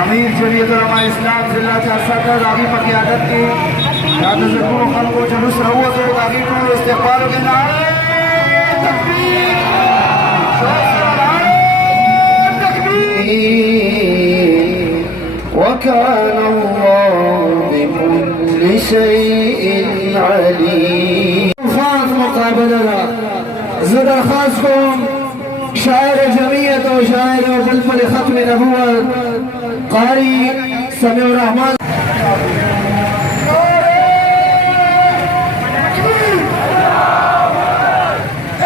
अमीर जमीयत उलमा इस्लाम जिला चारसादा दागी पर क़यादत की याद ज़रूर खल्क़ को जुलूस रहो तो दागी को इस्तिक़बाल के नारे तकबीर तकबीर वकान अल्लाह बिकुल्लि शैइन अलीम। खास मुक़ाबला ज़रा खास को शायर जमीयत और शायर बुलबुल खत्म नबूवत कारी समीउर रहमान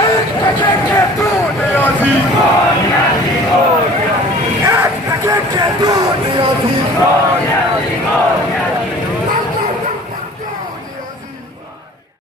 एक